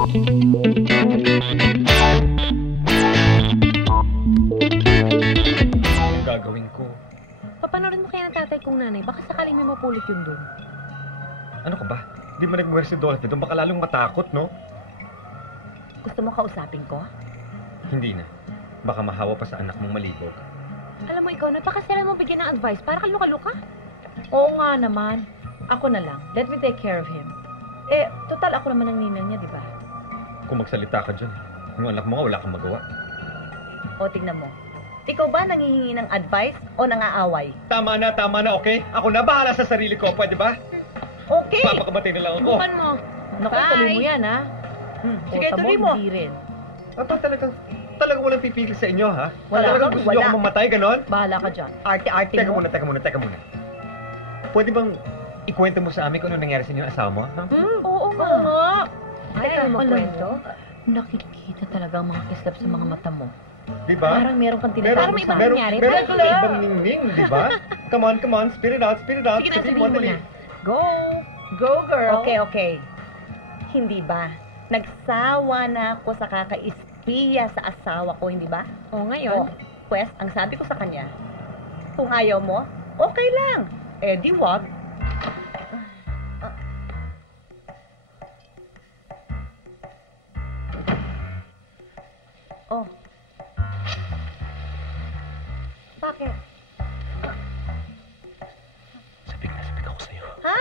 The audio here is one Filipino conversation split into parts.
Anong gagawin ko? Papanorin mo kaya ng tatay kong nanay. Baka sakaling may mapulit yun doon. Ano ka ba? Di mo nag-muwer si Dorothy doon. Baka lalong matakot, no? Gusto mo kausapin ko? Hindi na. Baka mahawa pa sa anak mong malibog. Alam mo ikaw, napakasira mo bigyan ng advice para kang luka-luka. Oo nga naman. Ako na lang. Let me take care of him. Total ako naman ang ninang niya, di ba? Kung magsalita ka dyan, yung anak mo nga wala kang magawa. O, tignan mo. Ikaw ba nangihingi ng advice o nangaaway? Tama na, okay? Ako na bahala sa sarili ko, pwede ba? Okay! Papakamatay na lang ako. Bukan mo. Naku, Bye. tuloy mo yan, ha? Sige, tuloy mo. Hindi rin. Ito talagang walang pipigil sa inyo, ha? Wala. Talagang gusto niyo Wala. ako mamatay, ganon? Bahala ka dyan. Arte-arte Teka mo. muna. Pwede bang ikwento mo sa amin kung ano nangyari sa inyo asawa mo, ha? Oo nga. Ay, Teka, alam magkwento? mo, nakikita talaga ang mga kislap sa mga mata mo. Di ba? Parang meron kang tinatapos Parang may ibang sa... nangyari. Meron Parang ka ibang ningning, di ba? Come on, spirit out. Sige na, sabihin mo dali. na. Go! Go, girl! Okay. Hindi ba? Nagsawa na ako sa kakaispiya sa asawa ko, hindi ba? Oo, ngayon. Pues, ang sabi ko sa kanya, kung ayaw mo, okay lang. Di wag. Oh. Bakit? Sabik ako sa'yo. Ha?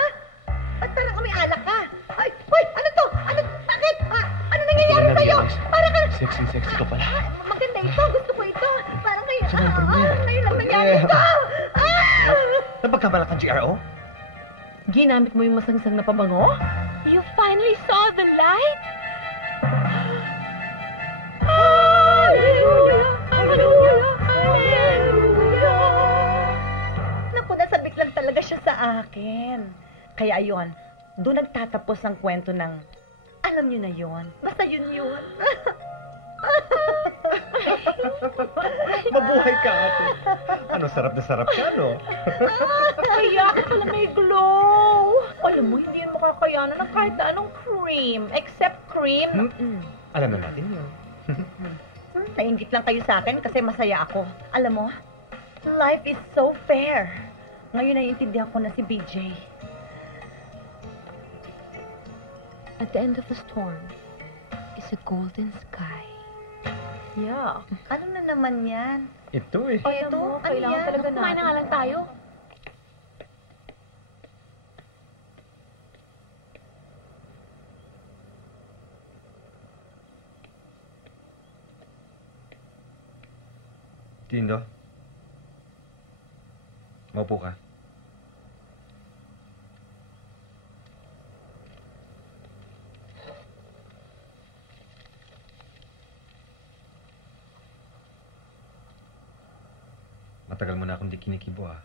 Ba't parang kami alak ka? Ay, hoy! Ano to? Bakit? Ano nangyayari sa'yo? Parang ka... Sexy ka pala. Maganda ito. Gusto ko ito. Parang kayo... Sinabi mo. Ngayon lang nangyari ito. Napagkamala kang GRO? Ginamit mo yung masangsang na pabango? You finally saw the light? Hallelujah! Hallelujah! Hallelujah! Naku, nasabik lang talaga siya sa akin. Kaya ayun, doon nagtatapos ang kwento ng, alam niyo na yon. Basta yun. Mabuhay ka, ate. Ano, sarap na sarap ka, no? Kaya ka pala may glow. Alam mo, hindi yun makakayanan ng kahit anong cream. Except cream. Alam na natin yun. Nainggit lang kayo sa akin kasi masaya ako. Alam mo, life is so fair. Ngayon naiintindihan ko na si BJ. At the end of the storm is a golden sky. Yeah. Ano na naman yan? Ito eh. Alam mo, kailangan talaga natin. Kumain na nga lang tayo. Tindo. Maupo ka. Matagal mo na akong di kinikibo, ah.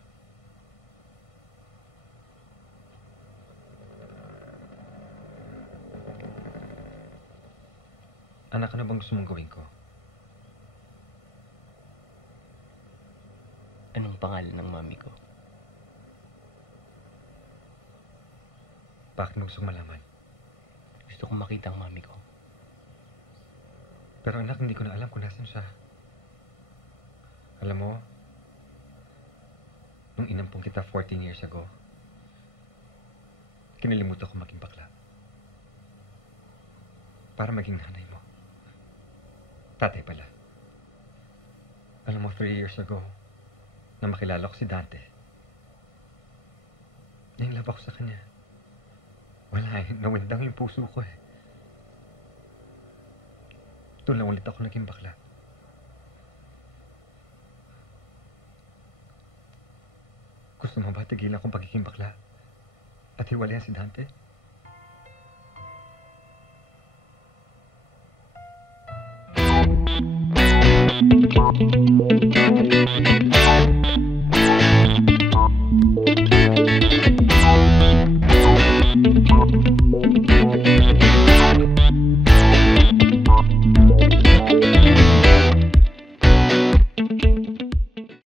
Anak, ano bang gusto mong gawin ko? Anong pangalan ng mami ko? Bakit mo gustong malaman? Gusto kong makita ang mami ko. Pero anak, hindi ko na alam kung nasan siya. Alam mo, nung inampong kita 14 years ago, kinalimutan ko maging bakla. Para maging nanay mo. Tatay pala. Alam mo, 3 years ago, na makilala ko si Dante. Nainlove ako sa kanya. Wala eh, nawindang yung puso ko eh. Doon lang ulit ako naging bakla. Gusto mo ba tigilan akong pagiging bakla? At hiwalayan si Dante?